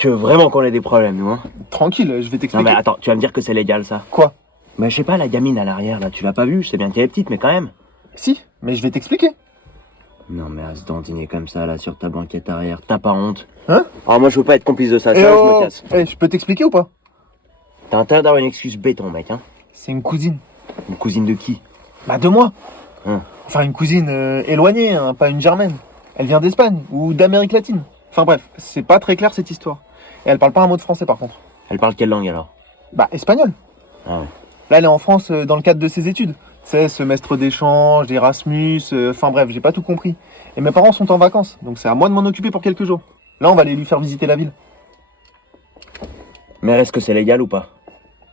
Tu veux vraiment qu'on ait des problèmes, nous, hein? Tranquille, je vais Non t'expliquer. mais attends, tu vas me dire que c'est légal, ça? Quoi? Mais je sais pas, la gamine à l'arrière, là, tu l'as pas vue? Je sais bien qu'elle est petite, mais quand même. Si, mais je vais t'expliquer. Non mais à se dandiner comme ça, là, sur ta banquette arrière, t'as pas honte? Hein? Alors moi, je veux pas être complice de ça, Eh ça, je oh, me casse. je peux t'expliquer ou pas? T'as intérêt d'avoir une excuse béton, mec, hein? C'est une cousine. Une cousine de qui? Bah de moi. Hein. Enfin une cousine éloignée, hein, pas une germaine. Elle vient d'Espagne ou d'Amérique latine. Enfin bref, c'est pas très clair cette histoire. Et elle parle pas un mot de français par contre. Elle parle quelle langue, alors? Bah espagnol. Ah ouais. Là elle est en France dans le cadre de ses études. Tu sais, semestre d'échange, Erasmus, enfin bref, j'ai pas tout compris. Et mes parents sont en vacances, donc c'est à moi de m'en occuper pour quelques jours. Là on va aller lui faire visiter la ville. Mais est-ce que c'est légal ou pas?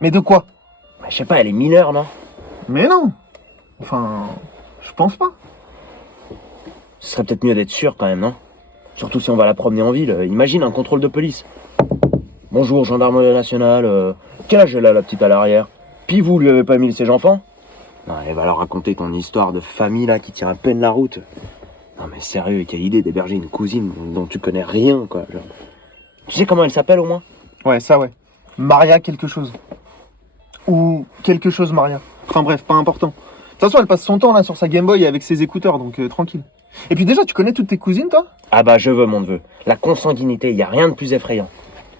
Mais de quoi? Bah, je sais pas, elle est mineure, non? Mais non. Enfin, je pense pas. Ce serait peut-être mieux d'être sûr quand même, non? Surtout si on va la promener en ville. Imagine un contrôle de police. Bonjour, gendarmerie nationale. Quel âge elle a, la petite à l'arrière? Puis vous lui avez pas mis ses enfants? Non, elle va leur raconter ton histoire de famille là qui tient à peine la route. Non mais sérieux, quelle idée d'héberger une cousine dont tu connais rien, quoi. Genre. Tu sais comment elle s'appelle au moins? Ouais, ça ouais. Maria quelque chose. Ou quelque chose Maria. Enfin bref, pas important. De toute façon, elle passe son temps là sur sa Game Boy avec ses écouteurs, donc tranquille. Et puis déjà, tu connais toutes tes cousines, toi? Ah bah je veux mon neveu. La consanguinité, y a rien de plus effrayant.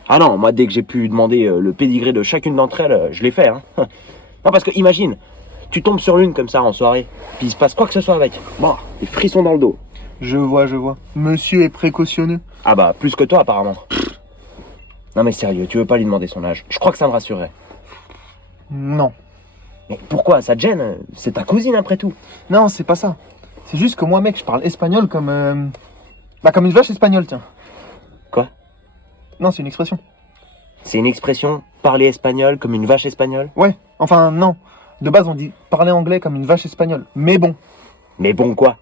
Ah non, moi dès que j'ai pu demander le pédigré de chacune d'entre elles, je l'ai fait, hein. Non parce que imagine, tu tombes sur l'une comme ça en soirée, puis il se passe quoi que ce soit avec. Bon, des frissons dans le dos. Je vois, je vois. Monsieur est précautionneux. Ah bah plus que toi apparemment. Non mais sérieux, tu veux pas lui demander son âge? Je crois que ça me rassurerait. Non. Mais pourquoi? Ça te gêne? C'est ta cousine après tout. Non, c'est pas ça. C'est juste que moi, mec, je parle espagnol comme... Bah, comme une vache espagnole, tiens. Quoi? Non, c'est une expression. C'est une expression, parler espagnol comme une vache espagnole? Ouais, enfin, non. De base, on dit parler anglais comme une vache espagnole. Mais bon. Mais bon quoi?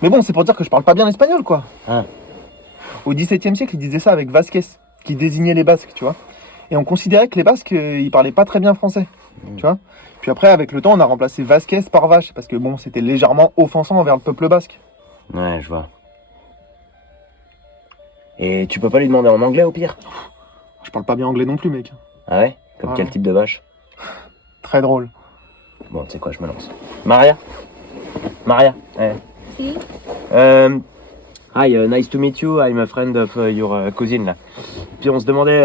Mais bon, c'est pour dire que je parle pas bien l'espagnol, quoi. Hein? Au XVIIe siècle, ils disaient ça avec Vasquez, qui désignait les Basques, tu vois. Et on considérait que les Basques, ils parlaient pas très bien français, tu vois. Puis après, avec le temps, on a remplacé Vasquez par vache, parce que bon, c'était légèrement offensant envers le peuple basque. Ouais, je vois. Et tu peux pas lui demander en anglais au pire? Je parle pas bien anglais non plus, mec. Ah ouais? Comme Voilà. quel type de vache? Très drôle. Bon, tu sais quoi, je me lance. Maria? Maria? Eh. Si. Hi, nice to meet you. I'm a friend of your cousin là. Puis on se demandait,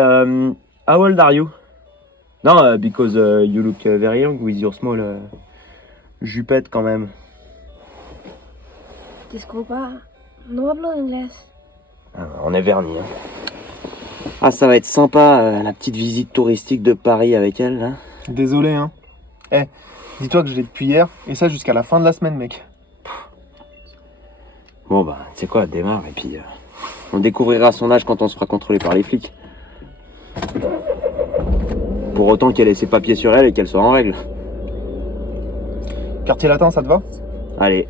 how old are you? Non, because you look very young with your small jupette quand même. Disculpa, no hablo inglés. Ah, on est vernis. Hein. Ah, ça va être sympa la petite visite touristique de Paris avec elle là. Désolé, hein. Eh, dis-toi que je l'ai depuis hier, et ça jusqu'à la fin de la semaine, mec. Bon bah, tu sais quoi, démarre et puis on découvrira son âge quand on se fera contrôler par les flics. Pour autant qu'elle ait ses papiers sur elle et qu'elle soit en règle. Quartier latin, ça te va? Allez,